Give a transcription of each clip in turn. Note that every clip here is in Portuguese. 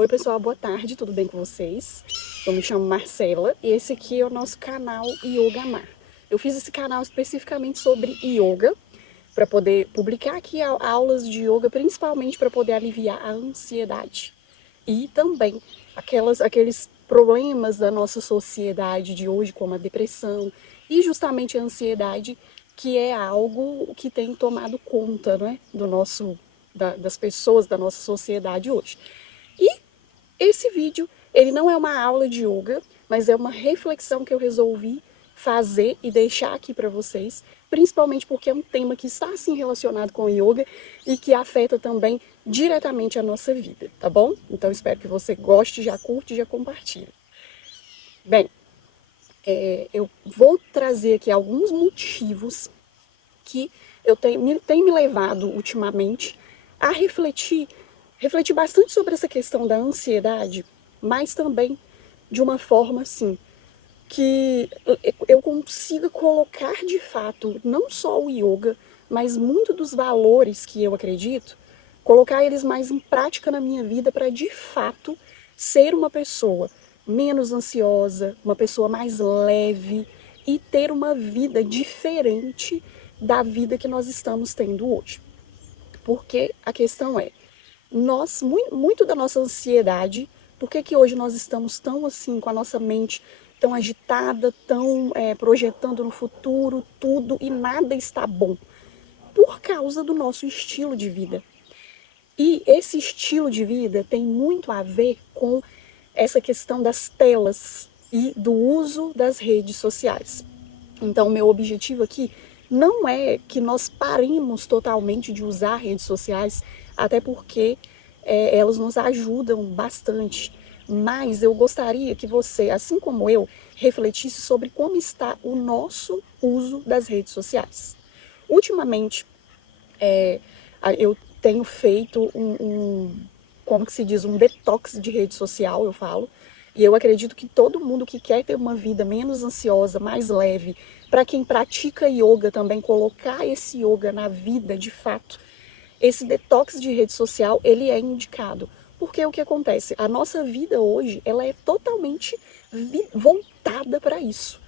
Oi pessoal, boa tarde, tudo bem com vocês? Eu me chamo Marcela e esse aqui é o nosso canal Yoga Mar. Eu fiz esse canal especificamente sobre yoga, para poder publicar aqui aulas de yoga, principalmente para poder aliviar a ansiedade. E também aqueles problemas da nossa sociedade de hoje, como a depressão e justamente a ansiedade, que é algo que tem tomado conta, né, das pessoas da nossa sociedade hoje. E esse vídeo, ele não é uma aula de yoga, mas é uma reflexão que eu resolvi fazer e deixar aqui para vocês, principalmente porque é um tema que está assim relacionado com o yoga e que afeta também diretamente a nossa vida, tá bom? Então espero que você goste, já curte e já compartilhe. Bem, eu vou trazer aqui alguns motivos que tem me levado ultimamente a refletir bastante sobre essa questão da ansiedade, mas também de uma forma assim que eu consiga colocar de fato não só o yoga, mas muito dos valores que eu acredito, colocar eles mais em prática na minha vida para de fato ser uma pessoa menos ansiosa, uma pessoa mais leve e ter uma vida diferente da vida que nós estamos tendo hoje. Porque a questão é, muito da nossa ansiedade, por que hoje nós estamos tão assim, com a nossa mente tão agitada, tão projetando no futuro tudo e nada está bom? Por causa do nosso estilo de vida. E esse estilo de vida tem muito a ver com essa questão das telas e do uso das redes sociais. Então, meu objetivo aqui não é que nós paremos totalmente de usar redes sociais, até porque elas nos ajudam bastante. Mas eu gostaria que você, assim como eu, refletisse sobre como está o nosso uso das redes sociais. Ultimamente, eu tenho feito como que se diz, um detox de rede social, eu falo. E eu acredito que todo mundo que quer ter uma vida menos ansiosa, mais leve, para quem pratica yoga também, colocar esse yoga na vida de fato, esse detox de rede social, ele é indicado. Porque o que acontece? A nossa vida hoje, ela é totalmente voltada para isso.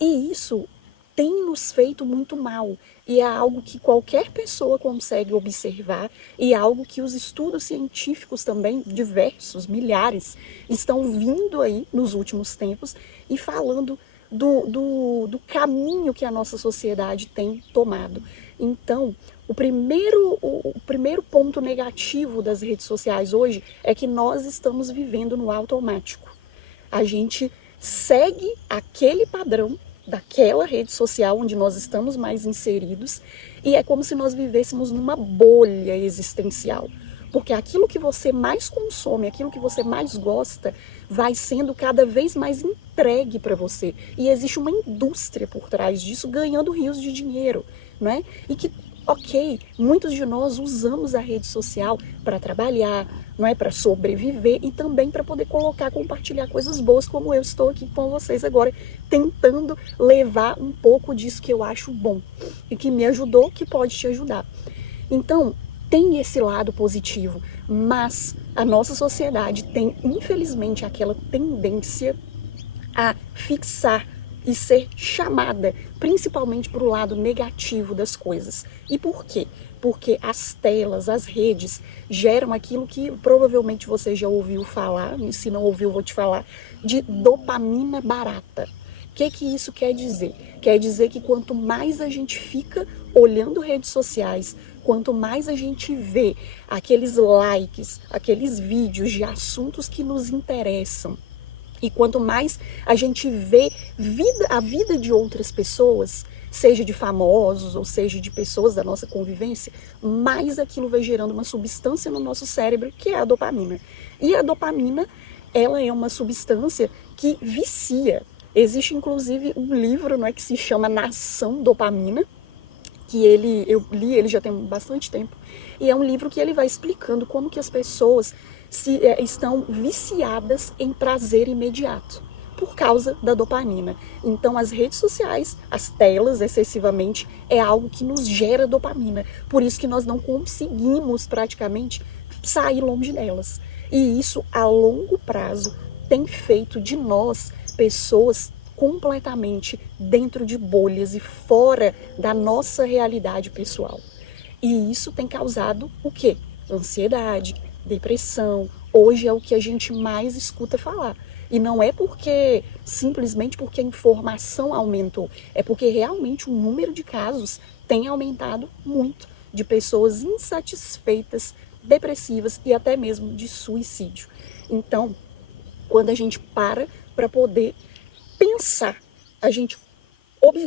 E isso tem nos feito muito mal. E é algo que qualquer pessoa consegue observar e é algo que os estudos científicos também, diversos, milhares, estão vindo aí nos últimos tempos e falando do caminho que a nossa sociedade tem tomado. Então, o primeiro ponto negativo das redes sociais hoje é que nós estamos vivendo no automático. A gente segue aquele padrão daquela rede social onde nós estamos mais inseridos e é como se nós vivêssemos numa bolha existencial. Porque aquilo que você mais consome, aquilo que você mais gosta, vai sendo cada vez mais entregue para você. E existe uma indústria por trás disso, ganhando rios de dinheiro, né? E que, ok, muitos de nós usamos a rede social para trabalhar, não é, para sobreviver e também para poder compartilhar coisas boas, como eu estou aqui com vocês agora, tentando levar um pouco disso que eu acho bom e que me ajudou, que pode te ajudar. Então, tem esse lado positivo, mas a nossa sociedade tem, infelizmente, aquela tendência a fixar e ser chamada principalmente para o lado negativo das coisas. E por quê? Porque as telas, as redes, geram aquilo que provavelmente você já ouviu falar, e se não ouviu, vou te falar, de dopamina barata. O que isso quer dizer? Quer dizer que quanto mais a gente fica olhando redes sociais, quanto mais a gente vê aqueles likes, aqueles vídeos de assuntos que nos interessam, e quanto mais a gente vê a vida de outras pessoas, seja de famosos ou seja de pessoas da nossa convivência, mais aquilo vai gerando uma substância no nosso cérebro, que é a dopamina. E a dopamina, ela é uma substância que vicia. Existe inclusive um livro, não é, que se chama Nação Dopamina, que eu li ele já tem bastante tempo, e é um livro que ele vai explicando como que as pessoas estão viciadas em prazer imediato, por causa da dopamina. Então as redes sociais, as telas excessivamente, é algo que nos gera dopamina, por isso que nós não conseguimos praticamente sair longe delas. E isso, a longo prazo, tem feito de nós pessoas completamente dentro de bolhas e fora da nossa realidade pessoal. E isso tem causado o quê? Ansiedade, depressão. Hoje é o que a gente mais escuta falar. E não é porque simplesmente porque a informação aumentou, é porque realmente o número de casos tem aumentado muito de pessoas insatisfeitas, depressivas e até mesmo de suicídio. Então, quando a gente para poder pensar, a gente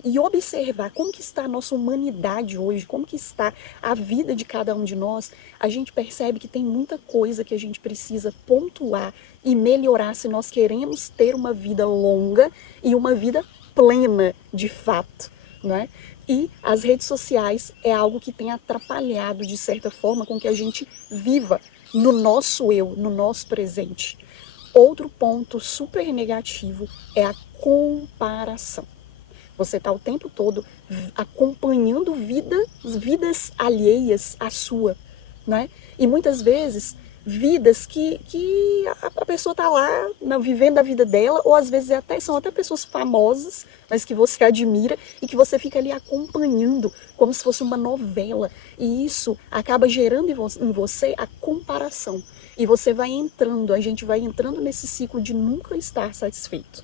e observar como que está a nossa humanidade hoje, como que está a vida de cada um de nós, a gente percebe que tem muita coisa que a gente precisa pontuar e melhorar se nós queremos ter uma vida longa e uma vida plena de fato, não é? E as redes sociais é algo que tem atrapalhado, de certa forma, com que a gente viva no nosso eu, no nosso presente. Outro ponto super negativo é a comparação. Você está o tempo todo acompanhando vidas alheias à sua, né? E muitas vezes vidas que a pessoa está lá vivendo a vida dela, ou às vezes são até pessoas famosas, mas que você admira e que você fica ali acompanhando como se fosse uma novela. E isso acaba gerando em você a comparação. E você a gente vai entrando nesse ciclo de nunca estar satisfeito.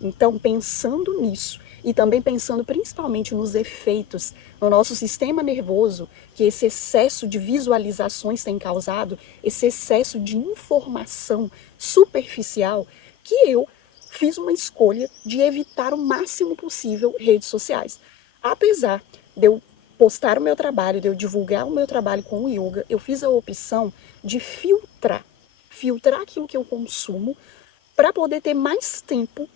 Então, pensando nisso e também pensando principalmente nos efeitos no nosso sistema nervoso que esse excesso de visualizações tem causado, esse excesso de informação superficial, que eu fiz uma escolha de evitar o máximo possível redes sociais. Apesar de eu postar o meu trabalho, de eu divulgar o meu trabalho com o yoga, eu fiz a opção de filtrar aquilo que eu consumo para poder ter mais tempo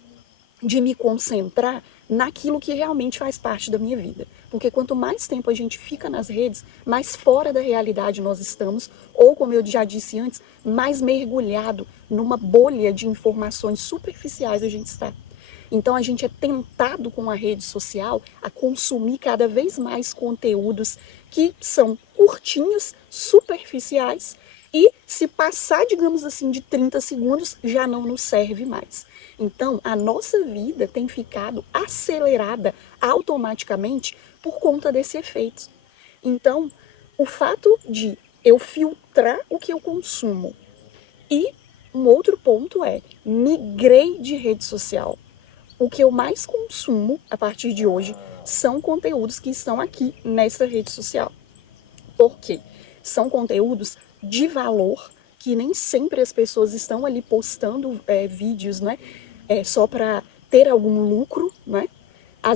de me concentrar naquilo que realmente faz parte da minha vida. Porque quanto mais tempo a gente fica nas redes, mais fora da realidade nós estamos, ou como eu já disse antes, mais mergulhado numa bolha de informações superficiais a gente está. Então a gente é tentado com a rede social a consumir cada vez mais conteúdos que são curtinhos, superficiais, e se passar, digamos assim, de 30 segundos, já não nos serve mais. Então, a nossa vida tem ficado acelerada automaticamente por conta desse efeito. Então, o fato de eu filtrar o que eu consumo e um outro ponto é, migrei de rede social. O que eu mais consumo a partir de hoje são conteúdos que estão aqui nessa rede social. Por quê? São conteúdos de valor que nem sempre as pessoas estão ali postando vídeos, né? Só para ter algum lucro, né?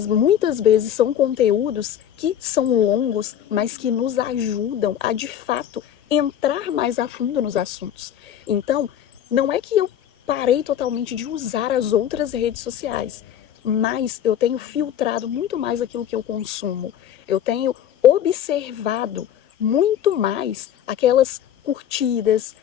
Muitas vezes são conteúdos que são longos, mas que nos ajudam a, de fato, entrar mais a fundo nos assuntos. Então, não é que eu parei totalmente de usar as outras redes sociais, mas eu tenho filtrado muito mais aquilo que eu consumo. Eu tenho observado muito mais aquelas curtidas,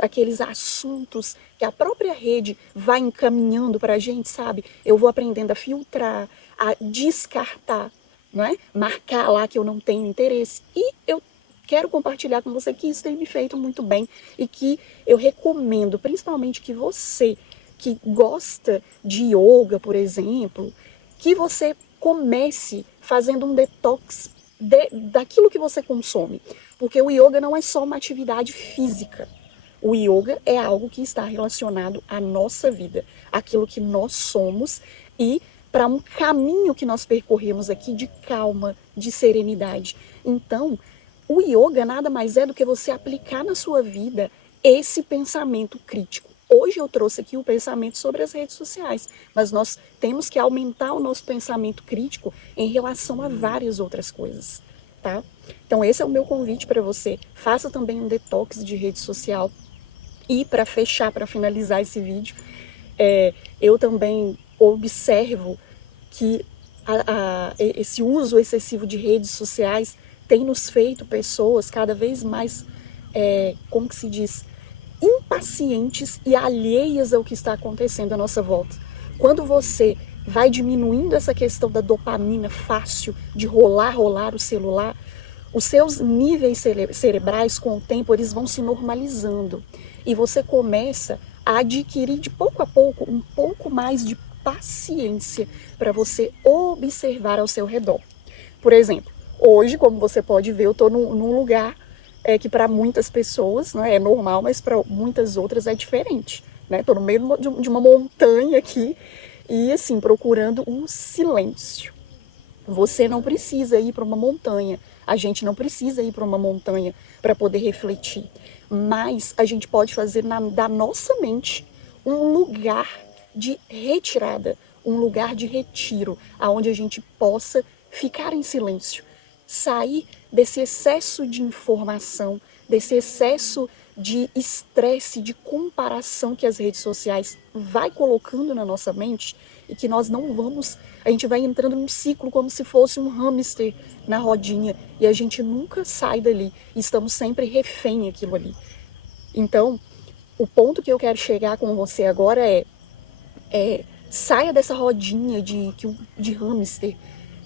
aqueles assuntos que a própria rede vai encaminhando para a gente, sabe? Eu vou aprendendo a filtrar, a descartar, não é? Marcar lá que eu não tenho interesse. E eu quero compartilhar com você que isso tem me feito muito bem e que eu recomendo, principalmente que você que gosta de yoga, por exemplo, que você comece fazendo um detox daquilo que você consome. Porque o yoga não é só uma atividade física. O yoga é algo que está relacionado à nossa vida, aquilo que nós somos e para um caminho que nós percorremos aqui de calma, de serenidade. Então, o yoga nada mais é do que você aplicar na sua vida esse pensamento crítico. Hoje eu trouxe aqui o pensamento sobre as redes sociais, mas nós temos que aumentar o nosso pensamento crítico em relação a várias outras coisas, tá? Então esse é o meu convite para você. Faça também um detox de rede social. E para fechar, para finalizar esse vídeo, eu também observo que esse uso excessivo de redes sociais tem nos feito pessoas cada vez mais, como que se diz, impacientes e alheias ao que está acontecendo à nossa volta. Quando você vai diminuindo essa questão da dopamina fácil de rolar o celular, os seus níveis cerebrais com o tempo eles vão se normalizando. e você começa a adquirir de pouco a pouco um pouco mais de paciência para você observar ao seu redor. Por exemplo, hoje, como você pode ver, eu estou num lugar que para muitas pessoas, né, é normal, mas para muitas outras é diferente. Estou no meio de uma montanha aqui e assim, procurando um silêncio. Você não precisa ir para uma montanha, a gente não precisa ir para uma montanha para poder refletir, mas a gente pode fazer da nossa mente um lugar de retirada, um lugar de retiro, aonde a gente possa ficar em silêncio, sair desse excesso de informação, desse excesso de estresse, de comparação que as redes sociais vai colocando na nossa mente e que nós não vamos, a gente vai entrando num ciclo como se fosse um hamster na rodinha e a gente nunca sai dali, estamos sempre refém aquilo ali. Então, o ponto que eu quero chegar com você agora saia dessa rodinha de hamster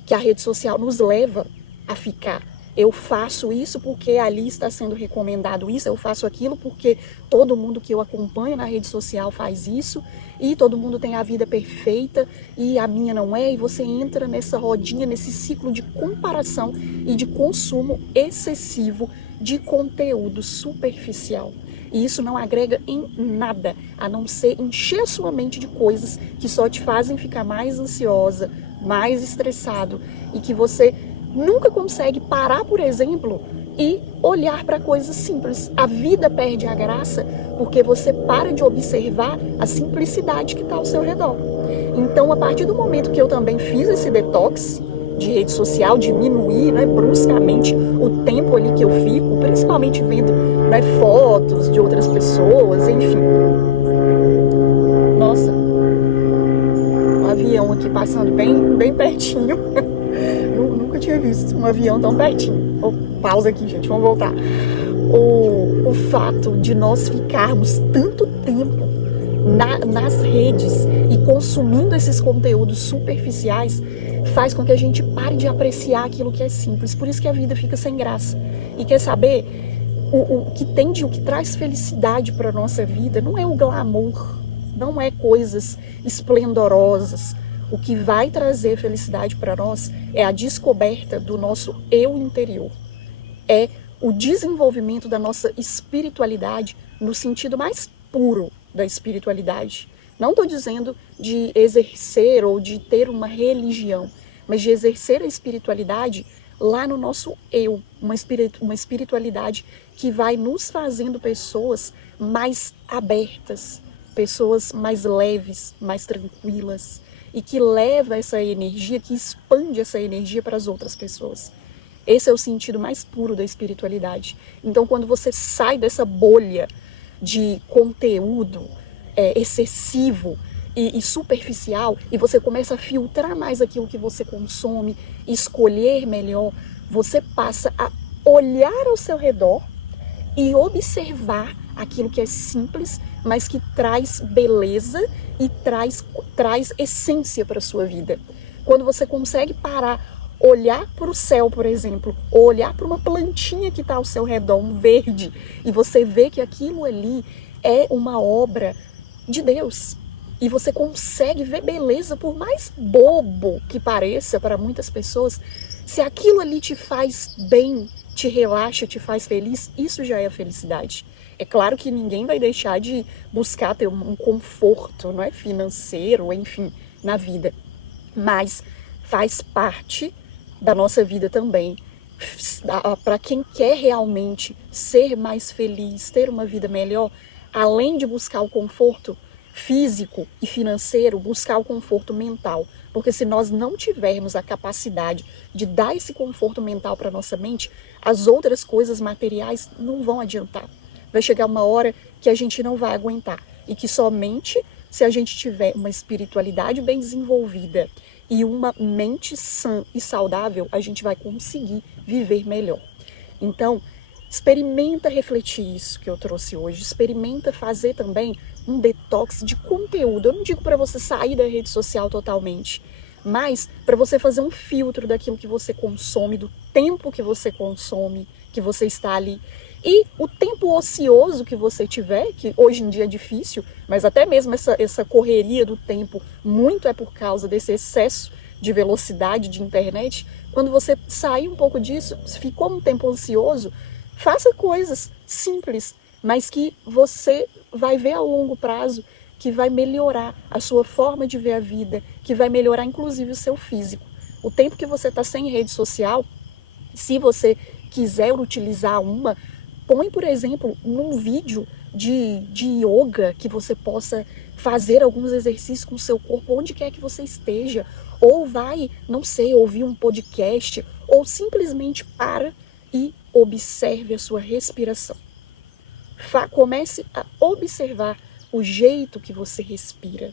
que a rede social nos leva a ficar. Eu faço isso porque ali está sendo recomendado isso, eu faço aquilo porque todo mundo que eu acompanho na rede social faz isso e todo mundo tem a vida perfeita e a minha não é, e você entra nessa rodinha, nesse ciclo de comparação e de consumo excessivo de conteúdo superficial. E isso não agrega em nada, a não ser encher a sua mente de coisas que só te fazem ficar mais ansiosa, mais estressado e que você nunca consegue parar, por exemplo, e olhar para coisas simples. A vida perde a graça porque você para de observar a simplicidade que está ao seu redor. Então, a partir do momento que eu também fiz esse detox de rede social, diminuir, né, bruscamente o tempo ali que eu fico, principalmente vendo, né, fotos de outras pessoas, enfim. Nossa, um avião aqui passando bem pertinho. Nunca tinha visto um avião tão pertinho. Pausa aqui, gente, vamos voltar. O fato de nós ficarmos tanto tempo nas redes e consumindo esses conteúdos superficiais faz com que a gente pare de apreciar aquilo que é simples. Por isso que a vida fica sem graça. E quer saber, o que traz felicidade para a nossa vida não é o glamour, não é coisas esplendorosas. O que vai trazer felicidade para nós é a descoberta do nosso eu interior. É o desenvolvimento da nossa espiritualidade no sentido mais puro da espiritualidade. Não estou dizendo de exercer ou de ter uma religião, mas de exercer a espiritualidade lá no nosso eu. Uma espiritualidade que vai nos fazendo pessoas mais abertas, pessoas mais leves, mais tranquilas, e que leva essa energia, que expande essa energia para as outras pessoas. Esse é o sentido mais puro da espiritualidade. Então, quando você sai dessa bolha de conteúdo excessivo e superficial, e você começa a filtrar mais aquilo que você consome, escolher melhor, você passa a olhar ao seu redor e observar aquilo que é simples, mas que traz beleza e traz essência para a sua vida. Quando você consegue parar, olhar para o céu, por exemplo, ou olhar para uma plantinha que está ao seu redor, um verde, e você vê que aquilo ali é uma obra de Deus. E você consegue ver beleza, por mais bobo que pareça para muitas pessoas, se aquilo ali te faz bem, te relaxa, te faz feliz, isso já é a felicidade. É claro que ninguém vai deixar de buscar ter um conforto, não é, financeiro, enfim, na vida. Mas faz parte da nossa vida também. Para quem quer realmente ser mais feliz, ter uma vida melhor, além de buscar o conforto físico e financeiro, buscar o conforto mental. Porque se nós não tivermos a capacidade de dar esse conforto mental para nossa mente, as outras coisas materiais não vão adiantar. Vai chegar uma hora que a gente não vai aguentar. E que somente se a gente tiver uma espiritualidade bem desenvolvida e uma mente sã e saudável, a gente vai conseguir viver melhor. Então, experimenta refletir isso que eu trouxe hoje. Experimenta fazer também um detox de conteúdo. Eu não digo para você sair da rede social totalmente, mas para você fazer um filtro daquilo que você consome, do tempo que você consome, que você está ali. E o tempo ocioso que você tiver, que hoje em dia é difícil, mas até mesmo essa correria do tempo, muito é por causa desse excesso de velocidade de internet. Quando você sair um pouco disso, se ficou um tempo ansioso, faça coisas simples, mas que você vai ver a longo prazo que vai melhorar a sua forma de ver a vida, que vai melhorar inclusive o seu físico. O tempo que você está sem rede social, se você quiser utilizar uma, põe, por exemplo, num vídeo de yoga que você possa fazer alguns exercícios com o seu corpo, onde quer que você esteja. Ou vai, não sei, ouvir um podcast, ou simplesmente para e observe a sua respiração. Comece a observar o jeito que você respira.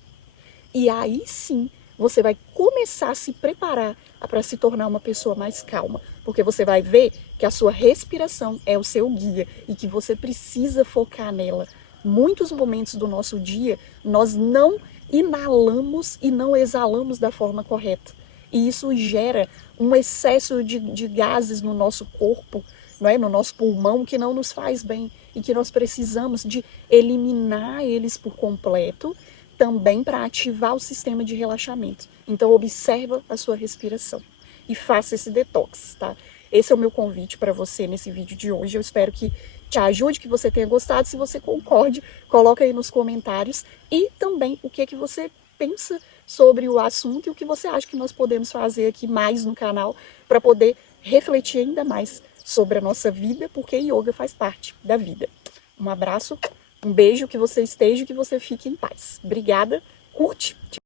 E aí sim, você vai começar a se preparar para se tornar uma pessoa mais calma. Porque você vai ver que a sua respiração é o seu guia e que você precisa focar nela. Muitos momentos do nosso dia, nós não inalamos e não exalamos da forma correta. E isso gera um excesso de gases no nosso corpo, não é? No nosso pulmão, que não nos faz bem e que nós precisamos de eliminar eles por completo, também para ativar o sistema de relaxamento. Então observa a sua respiração e faça esse detox, tá? Esse é o meu convite para você nesse vídeo de hoje. Eu espero que te ajude, que você tenha gostado. Se você concorde, coloca aí nos comentários. E também o que você pensa sobre o assunto e o que você acha que nós podemos fazer aqui mais no canal para poder refletir ainda mais sobre a nossa vida, porque yoga faz parte da vida. Um abraço, um beijo, que você esteja e que você fique em paz. Obrigada, curte!